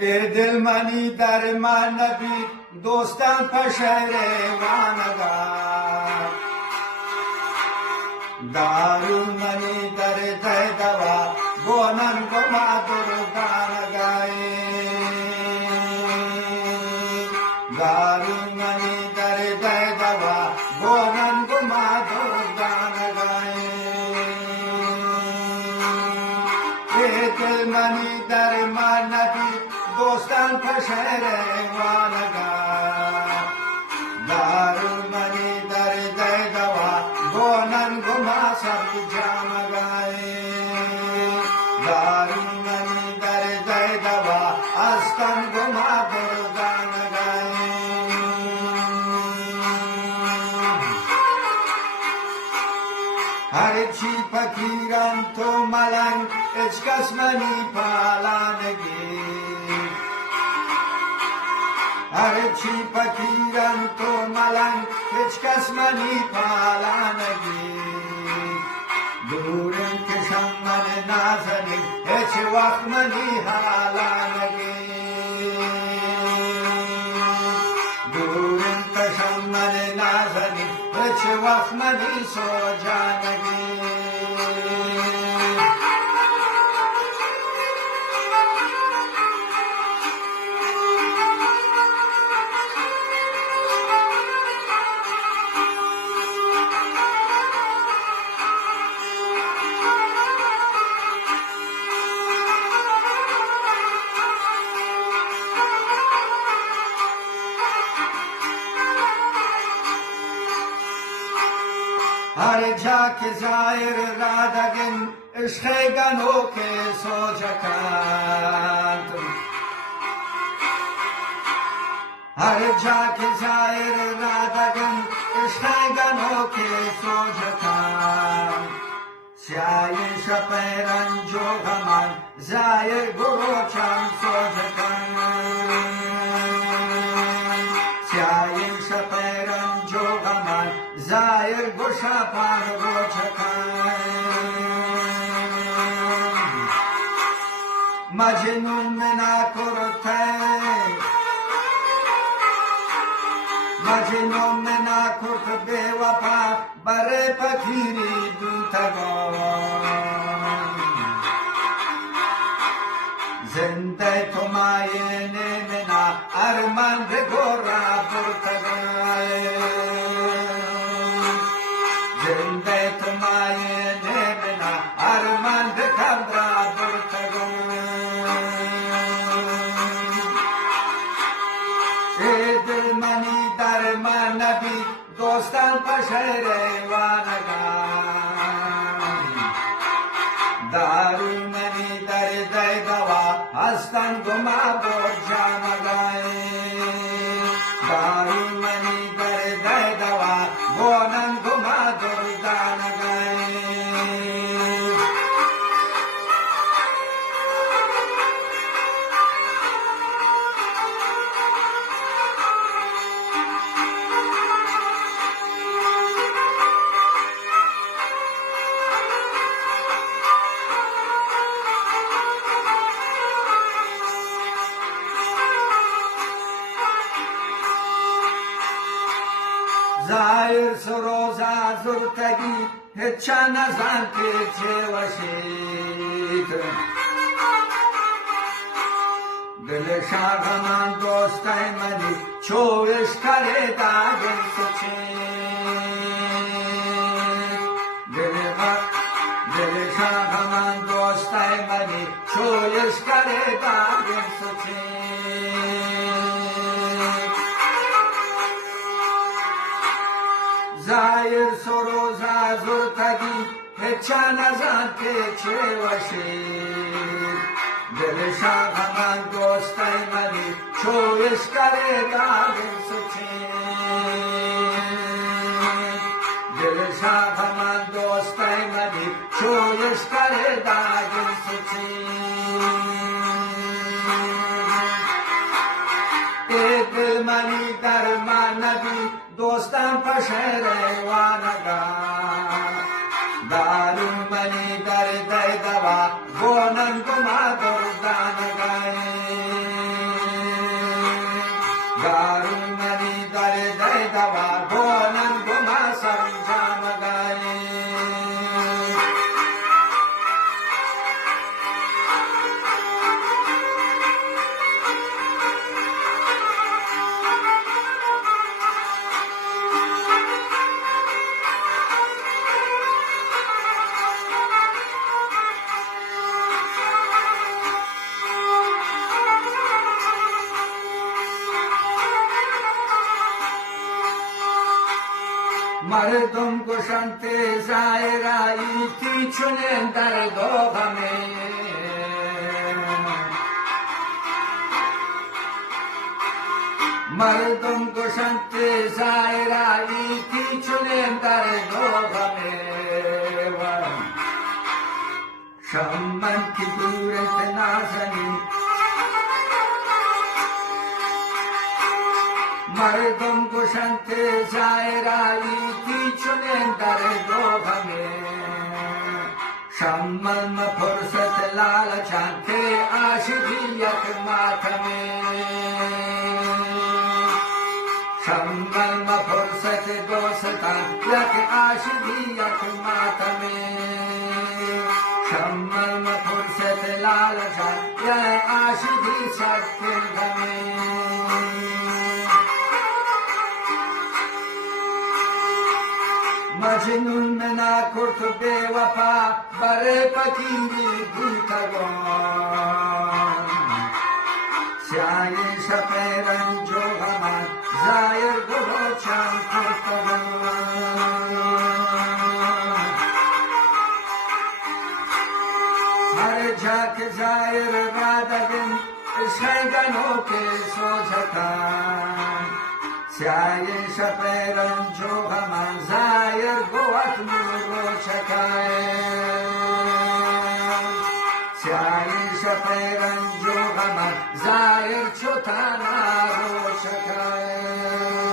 ای دل منی در من نبی دوستان پشر وانگار دارو منی در ده دوا گونن گما دردان گای دارو منی در ده دوا گونن گما دردان گای ای دل منی در من نبی دوستان پشر وانگار دارو منی در ده دوا گونن گما سب جام گای دارو منی در ده دوا استن گما دردان گای هر چی فکیرم تو ملنگ اچ کس منی پالانگی هر چی فکیرم تو ملنگ هیچ کس منی پالانگی دورم کشم من نازنی هیچ وقت منی حالانگی دورم کشم من نازنی هیچ وقت منی سو جانگی हर जाके जाहिर राधगन इश्क़ गनों के सोचकांत हर जाके जाहिर राधगन इश्क़ गनों के सोचकांत शायर शपैरन जो गमन जाहिर गुरु चांद सोचकांत शायर शपैरन जो गमन जाहिर गुशा पार मजनून में ना करते मजनून में ना कुट बेवफा बरे फकीरी दूतगो जिंदे तुम्हारे ने में ना अरमान रे गोरा बुरतगाए जिंदे तुम्हारे ने में ना अरमान रे कब्रा دوستان پشر وانگار دارو منی در ده دوا هستن گما بر جامگای دارو منی در ده دوا گونن گما دردانگای ظاهر سروزا زرتگی هچا نزان که چه وشید دل شاغمان دوستای منی چوش کره داگن سچید دل شاغمان دوستای منی چوش کره داگن سچید ظاهر سروزا زرتگی هچا نزان که چه وشید دل شاغمان دوستای منی چوش کره داگن سچید دل شاغمان دوستای منی چوش کره داگن سچید ای دل منی در من نبی دوستان پشر وانگار دارو منی در ده دوا گونن گما دردان گای مردم گشنت زایرایی تی چونین در دوغمه مردم گشنت زایرایی تی چونین در دوغمه شمن کی دورت نازنی مردم گشنت زایرایی تی چونین در دوغمه شمل مپرست لالچان که عاشقیت ماتمه شمل مپرست دوستان یک عاشقیت ماتمه شمل مپرست لالچان یک عاشقی سکر غمه مجنون منا کرد بے وفا برے پکیری گوتگان سیائی شپیرن جو غمان زائر گوچان کرتگان ہر جا کے زائر رادگن شیدنوں کے سوچتان سیائی شپیرن جو غمان زایر گوت مرو چکائے سیائی شپیرن جو غمان زایر چوتانا رو چکائے